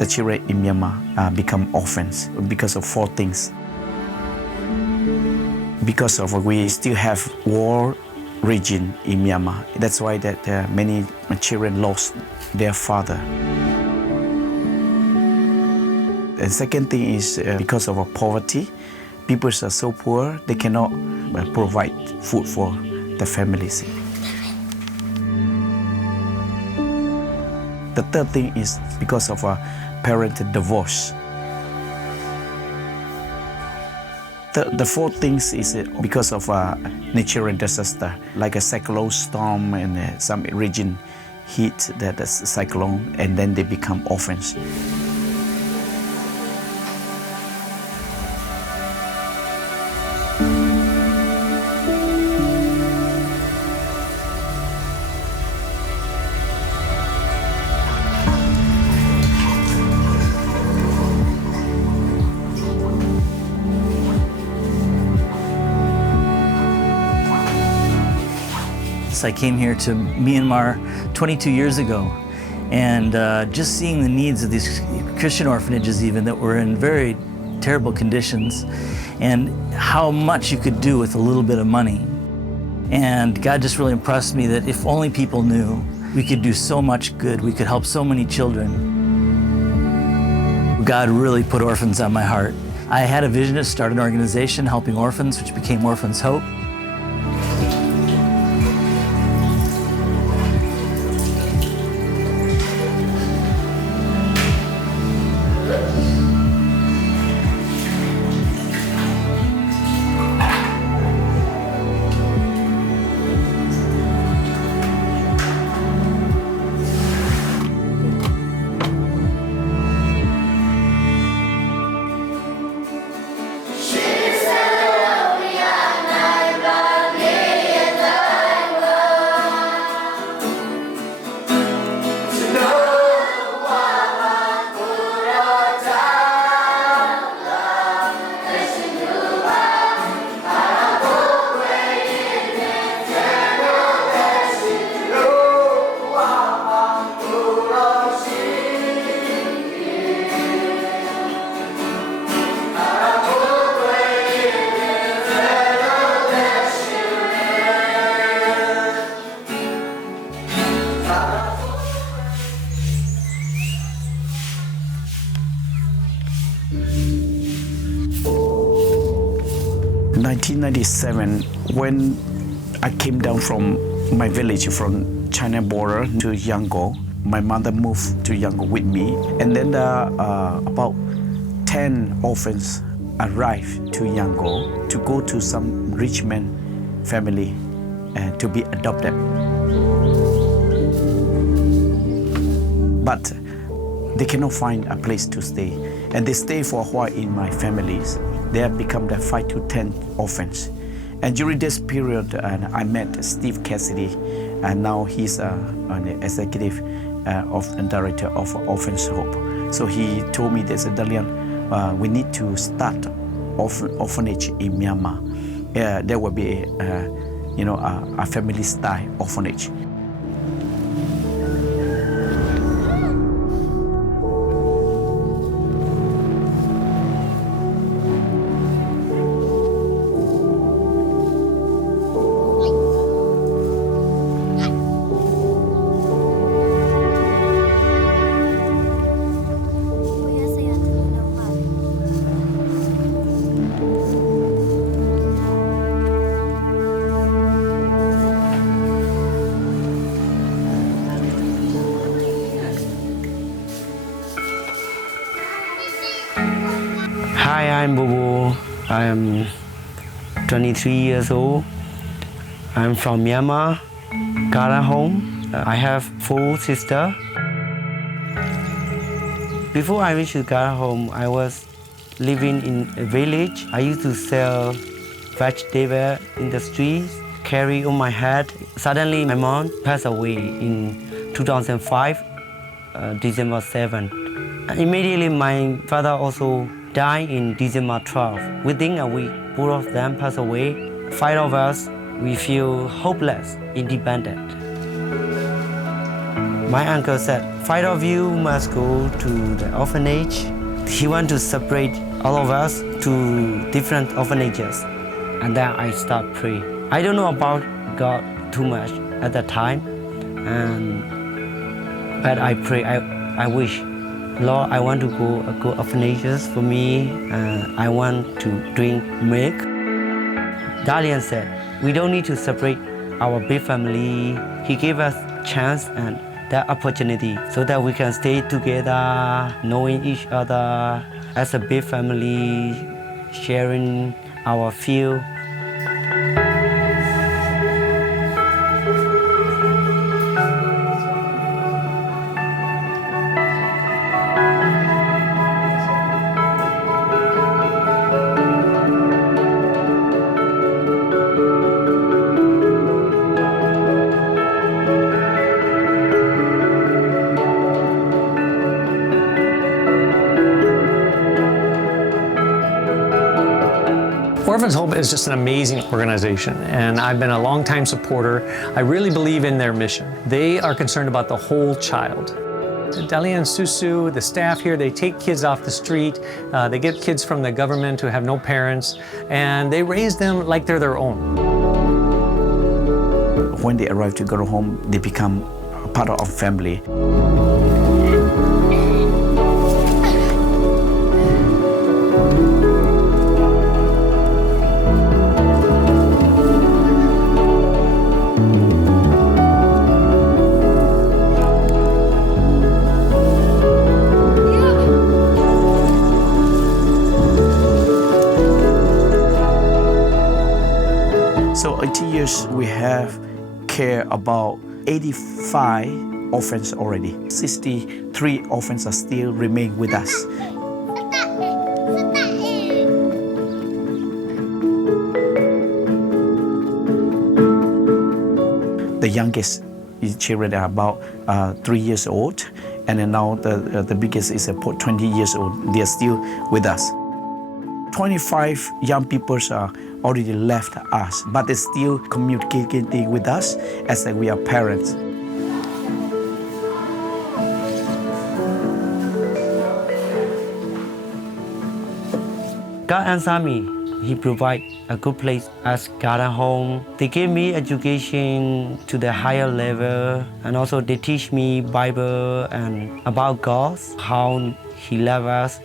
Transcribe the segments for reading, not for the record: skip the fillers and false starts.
the children in Myanmar become orphans because of four things. Because of we still have war region in Myanmar. That's why that many children lost their father. And second thing is because of poverty, people are so poor they cannot provide food for the families. The third thing is because of parental divorce. The fourth thing is because of natural disaster, like a cyclone storm and some region hit that cyclone, and then they become orphans. I came here to Myanmar 22 years ago, and just seeing the needs of these Christian orphanages even that were in very terrible conditions, and how much you could do with a little bit of money. And God just really impressed me that if only people knew, we could do so much good, we could help so many children. God really put orphans on my heart. I had a vision to start an organization helping orphans, which became Orphans Hope. In 1997, when I came down from my village from China border to Yangon, my mother moved to Yangon with me, and then about 10 orphans arrived to Yangon to go to some rich man family to be adopted. But they cannot find a place to stay, and they stay for a while in my families. They have become the 5 to 10 orphans. And during this period, I met Steve Cassidy, and now he's an executive and director of Orphans Hope. So he told me, there's a Dalian, we need to start orphanage in Myanmar. There will be a family-style orphanage. Hi, I'm Bobo. I am 23 years old. I'm from Myanmar, Kara home. I have 4 sisters. Before I reached Kara home, I was living in a village. I used to sell vegetables in the streets, carry on my head. Suddenly, my mom passed away in 2005, December 7. Immediately, my father also died in December 12. Within a week, both of them passed away. 5 of us, we feel hopeless, independent. My uncle said, 5 of you must go to the orphanage. He wanted to separate all of us to different orphanages. And then I start praying. I don't know about God too much at that time. But I pray, I wish, Lord, I want to go orphanages for me. I want to drink milk. Dalian said, we don't need to separate our big family. He gave us chance and that opportunity so that we can stay together, knowing each other as a big family, sharing our feel. Orphans Hope is just an amazing organization, and I've been a longtime supporter. I really believe in their mission. They are concerned about the whole child. Dalian Susu, the staff here, they take kids off the street, they get kids from the government who have no parents, and they raise them like they're their own. When they arrive to go home, they become a part of family. So 80 years we have care about 85 orphans already. 63 orphans are still remain with us. The youngest children are about 3 years old, and then now the biggest is about 20 years old. They are still with us. 25 young people are already left us, but they still communicating with us as like we are parents. God answered me. He provided a good place as garden home. They gave me education to the higher level, and also they teach me Bible and about God, how He loves us.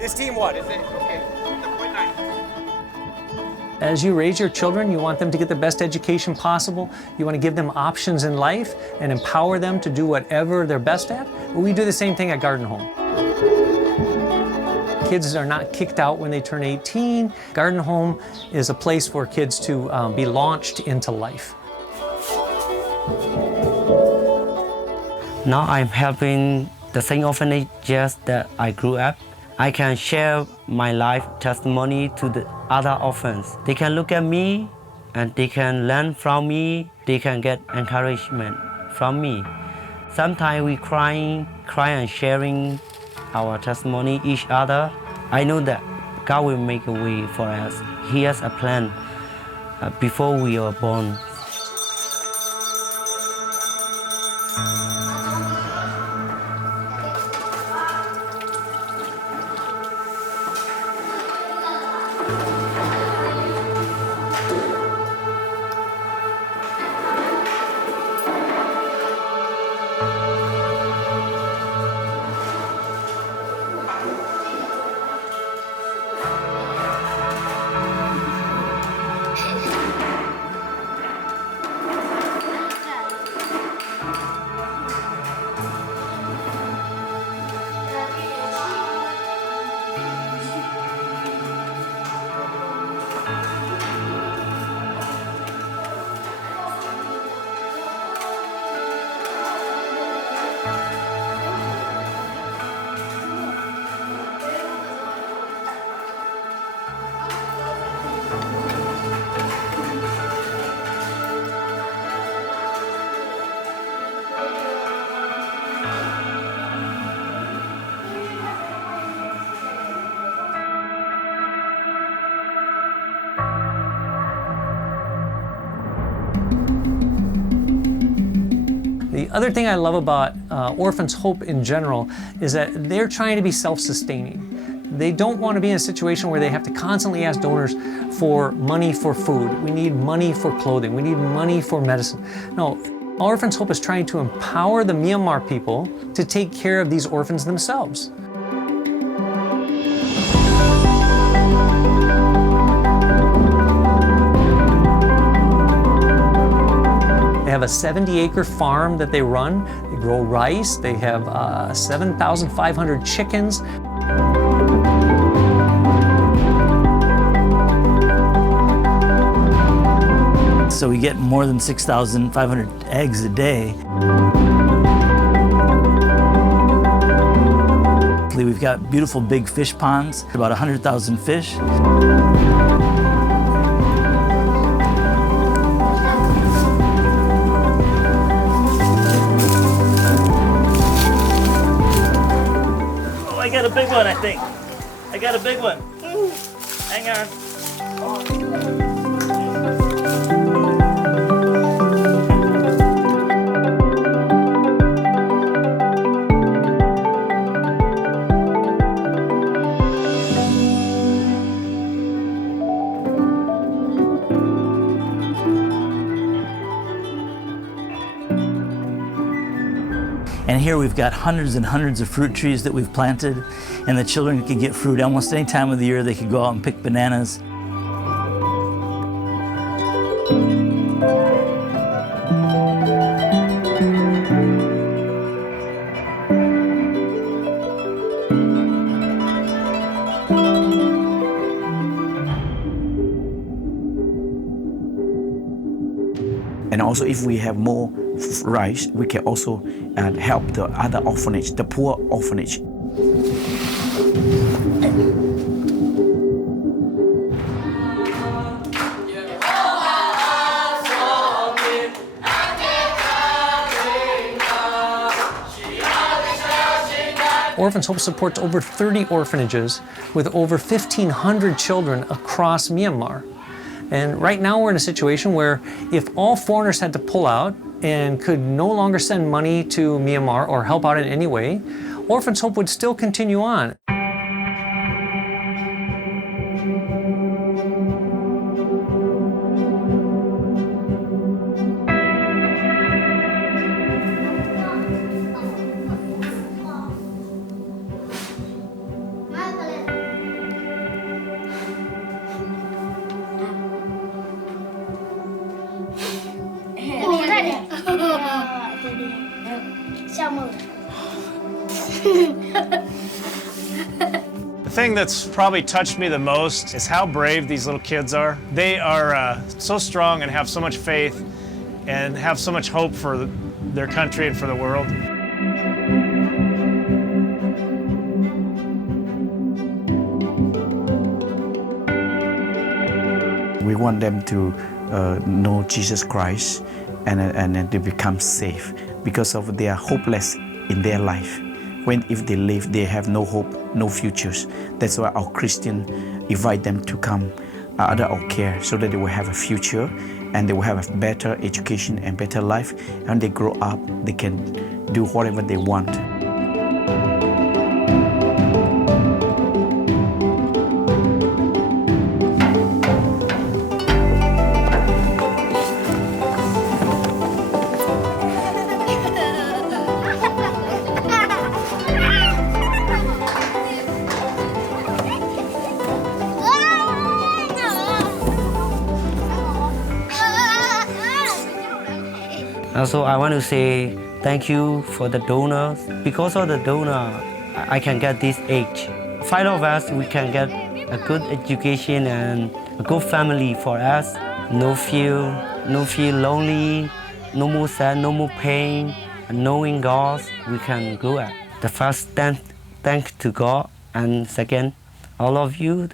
This team what? Is it okay? As you raise your children, you want them to get the best education possible. You want to give them options in life and empower them to do whatever they're best at. We do the same thing at Garden Home. Kids are not kicked out when they turn 18. Garden Home is a place for kids to be launched into life. Now I'm helping the same orphanages that I grew up. I can share my life testimony to the other orphans. They can look at me and they can learn from me. They can get encouragement from me. Sometimes we cry and sharing our testimony each other. I know that God will make a way for us. He has a plan before we are born. The other thing I love about Orphans Hope in general is that they're trying to be self-sustaining. They don't want to be in a situation where they have to constantly ask donors for money for food. We need money for clothing. We need money for medicine. No, Orphans Hope is trying to empower the Myanmar people to take care of these orphans themselves. They have a 70-acre farm that they run. They grow rice. They have 7,500 chickens. So we get more than 6,500 eggs a day. We've got beautiful big fish ponds, about 100,000 fish. Oh, I got a big one, I think. I got a big one. Hang on. And here we've got hundreds and hundreds of fruit trees that we've planted, and the children can get fruit almost any time of the year. They could go out and pick bananas. And also, if we have more rice, we can also help the other orphanage, the poor orphanage. Orphans Hope supports over 30 orphanages with over 1,500 children across Myanmar. And right now we're in a situation where if all foreigners had to pull out and could no longer send money to Myanmar or help out in any way, Orphans Hope would still continue on. The thing that's probably touched me the most is how brave these little kids are. They are so strong and have so much faith and have so much hope for their country and for the world. We want them to know Jesus Christ and to become safe because of they are hopeless in their life. If they live, they have no hope, no futures. That's why our Christian invite them to come under our care so that they will have a future and they will have a better education and better life. And when they grow up, they can do whatever they want. Also, I want to say thank you for the donors. Because of the donor, I can get this age. 5 of us, we can get a good education and a good family for us. No feel lonely, no more sad, no more pain. And knowing God, we can grow up. The first, thanks to God, and second, all of you.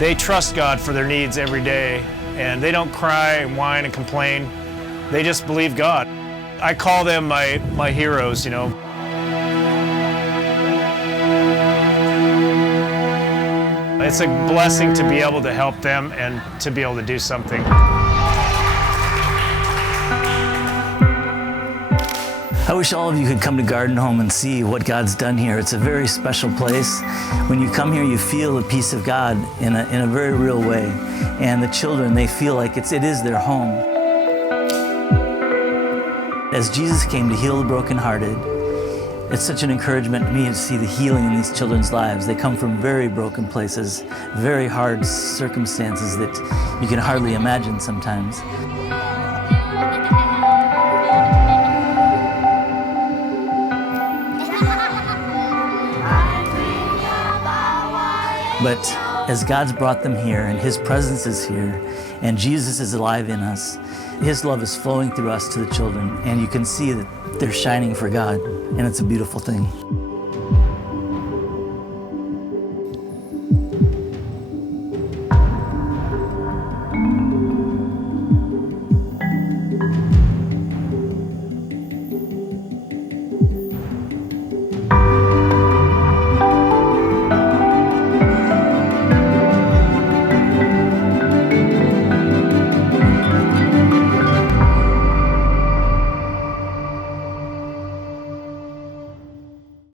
They trust God for their needs every day, and they don't cry and whine and complain. They just believe God. I call them my heroes, you know. It's a blessing to be able to help them and to be able to do something. I wish all of you could come to Garden Home and see what God's done here. It's a very special place. When you come here, you feel the peace of God in a very real way. And the children, they feel like it is their home. As Jesus came to heal the brokenhearted, it's such an encouragement to me to see the healing in these children's lives. They come from very broken places, very hard circumstances that you can hardly imagine sometimes. But as God's brought them here and His presence is here and Jesus is alive in us, His love is flowing through us to the children, and you can see that they're shining for God, and it's a beautiful thing.